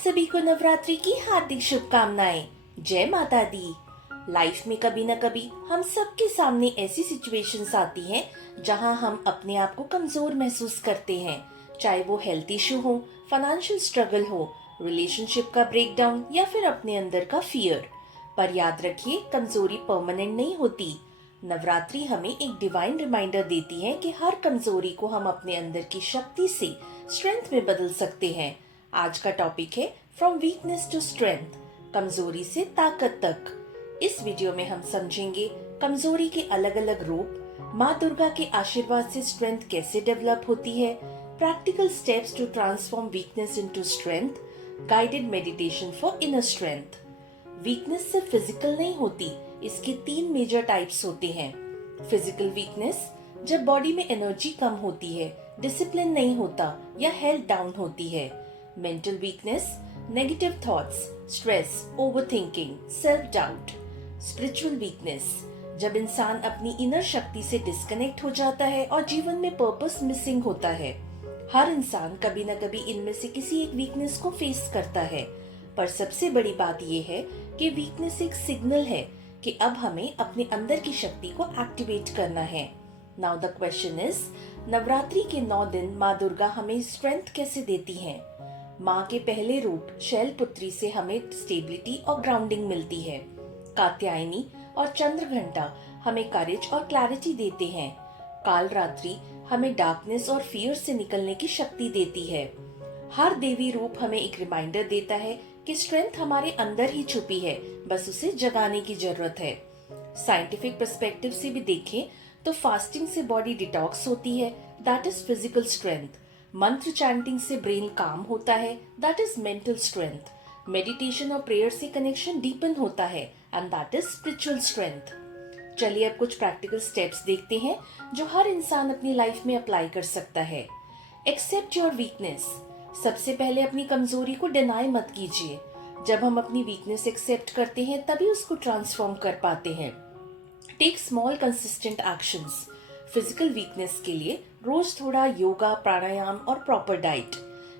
सभी को नवरात्रि की हार्दिक शुभकामनाएं। जय माता दी। लाइफ में कभी न कभी हम सबके सामने ऐसी सिचुएशंस आती हैं जहां हम अपने आप को कमजोर महसूस करते हैं, चाहे वो हेल्थ इशू हो, फाइनेंशियल स्ट्रगल हो, रिलेशनशिप का ब्रेकडाउन या फिर अपने अंदर का फियर। पर याद रखिए, कमजोरी परमानेंट नहीं होती। नवरात्रि हमें एक डिवाइन रिमाइंडर देती है कि हर कमजोरी को हम अपने अंदर की शक्ति से स्ट्रेंथ में बदल सकते हैं। आज का टॉपिक है फ्रॉम वीकनेस टू स्ट्रेंथ, कमजोरी से ताकत तक। इस वीडियो में हम समझेंगे कमजोरी के अलग अलग रूप, माँ दुर्गा के आशीर्वाद से स्ट्रेंथ कैसे डेवलप होती है, practical steps to transform weakness into strength, guided meditation for inner strength. Weakness सिर्फ फिजिकल नहीं होती, इसके 3 मेजर टाइप्स होते हैं। फिजिकल वीकनेस, जब बॉडी में एनर्जी कम होती है, डिसिप्लिन नहीं होता या हेल्थ डाउन होती है। Mental weakness, negative thoughts, stress, overthinking, self doubt. Spiritual weakness, जब इंसान अपनी इनर शक्ति से डिस्कनेक्ट हो जाता है और जीवन में पर्पस मिसिंग होता है। हर इंसान कभी न कभी इनमें से किसी एक वीकनेस को फेस करता है, पर सबसे बड़ी बात यह है कि वीकनेस एक सिग्नल है कि अब हमें अपने अंदर की शक्ति को एक्टिवेट करना है। Now the question is, Navratri के 9 दिन माँ दुर्गा हमें स्ट्रेंथ कैसे देती हैं? माँ के पहले रूप शैलपुत्री से हमें स्टेबिलिटी और ग्राउंडिंग मिलती है। कात्यायनी और चंद्रघंटा हमें करेज और क्लैरिटी देते हैं। कालरात्रि हमें डार्कनेस और फियर से निकलने की शक्ति देती है। हर देवी रूप हमें एक रिमाइंडर देता है कि स्ट्रेंथ हमारे अंदर ही छुपी है, बस उसे जगाने की जरूरत है। साइंटिफिक पर्सपेक्टिव से भी देखें तो फास्टिंग से बॉडी डिटॉक्स होती है, दैट इज फिजिकल स्ट्रेंथ। मंत्र चैंटिंग से ब्रेन काम होता है, that is mental strength. Meditation और प्रेयर से कनेक्शन डीपन होता है, and that is spiritual strength. चलिए अब कुछ प्रैक्टिकल स्टेप्स देखते हैं जो हर इंसान अपनी लाइफ में अप्लाई कर सकता है। Accept your weakness. सबसे पहले अपनी कमजोरी को डिनाई मत कीजिए। जब हम अपनी वीकनेस एक्सेप्ट करते हैं तभी उसको ट्रांसफॉर्म कर पाते हैं। Take small consistent actions. Physical weakness के लिए रोज थोड़ा योगा, प्राणायाम और प्रॉपर डाइट।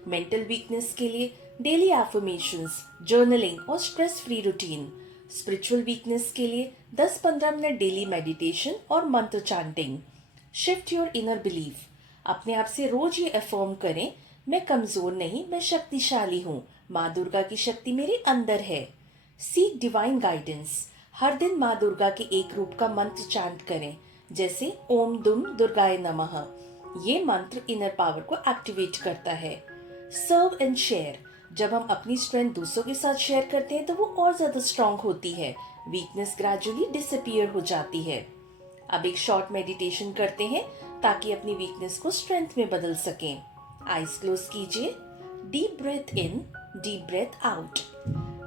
मेंटल वीकनेस के लिए डेली एफर्मेशंस, जर्नलिंग और stress free routine. Spiritual weakness के लिए 10-15 मिनट डेली मेडिटेशन और मंत्र chanting. Shift your inner belief. अपने आप से रोज ये अफर्म करें, मैं कमजोर नहीं, मैं शक्तिशाली हूँ। माँ दुर्गा की शक्ति मेरे अंदर है। Seek divine guidance. हर दिन माँ दुर्गा के एक रूप का मंत्र चैंट करें, जैसे ओम दुम दुर्गाय नमः। ये मंत्र इनर पावर को एक्टिवेट करता है। Serve and share. जब हम अपनी स्ट्रेंथ दूसरों के साथ शेयर करते हैं तो वो और ज्यादा स्ट्रांग होती है, वीकनेस ग्रेजुअली डिसअपीयर हो जाती है। अब एक शॉर्ट मेडिटेशन करते हैं ताकि अपनी वीकनेस को स्ट्रेंथ में बदल सकें। आईज क्लोज कीजिए। Deep breath in, deep breath out.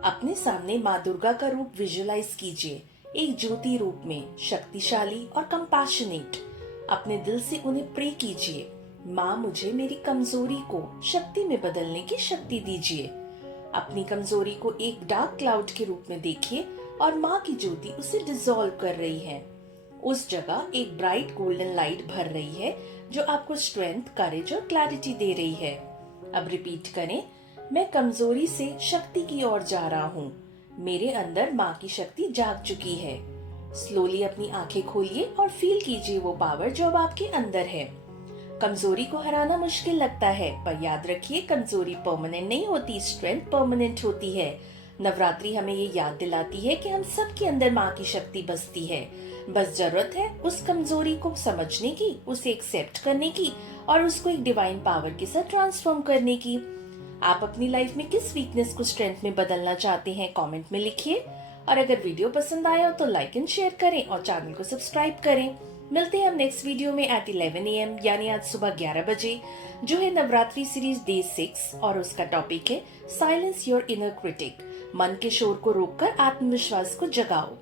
अपने सामने माँ दुर्गा का रूप विजुअलाइज कीजिए, एक ज्योति रूप में, शक्तिशाली और कंपैशनेट। अपने दिल से उन्हें प्रे कीजिए, माँ मुझे मेरी कमजोरी को शक्ति में बदलने की शक्ति दीजिए। अपनी कमजोरी को एक डार्क क्लाउड के रूप में देखिए और माँ की ज्योति उसे डिसॉल्व कर रही है। उस जगह एक ब्राइट गोल्डन लाइट भर रही है जो आपको स्ट्रेंथ, करेज और क्लैरिटी दे रही है। अब रिपीट करें, मैं कमजोरी से शक्ति की ओर जा रहा हूँ। मेरे अंदर माँ की शक्ति जाग चुकी है। स्लोली अपनी आंखें खोलिए और फील कीजिए वो पावर जो अब आपके अंदर है। कमजोरी को हराना मुश्किल लगता है, पर याद रखिए कमजोरी परमानेंट नहीं होती, स्ट्रेंथ परमानेंट होती है। नवरात्रि हमें ये याद दिलाती है कि हम सबके अंदर माँ की शक्ति बसती है, बस जरूरत है उस कमजोरी को समझने की, उसे एक्सेप्ट करने की और उसको एक डिवाइन पावर के साथ ट्रांसफॉर्म करने की। आप अपनी लाइफ में किस वीकनेस को स्ट्रेंथ में बदलना चाहते हैं, कमेंट में लिखिए। और अगर वीडियो पसंद आया हो तो लाइक एंड शेयर करें और चैनल को सब्सक्राइब करें। मिलते हैं हम नेक्स्ट वीडियो में एट 11 AM, यानी आज सुबह 11 बजे, जो है नवरात्रि सीरीज डे 6 और उसका टॉपिक है साइलेंस योर इनर क्रिटिक। मन के शोर को रोककर आत्मविश्वास को जगाओ।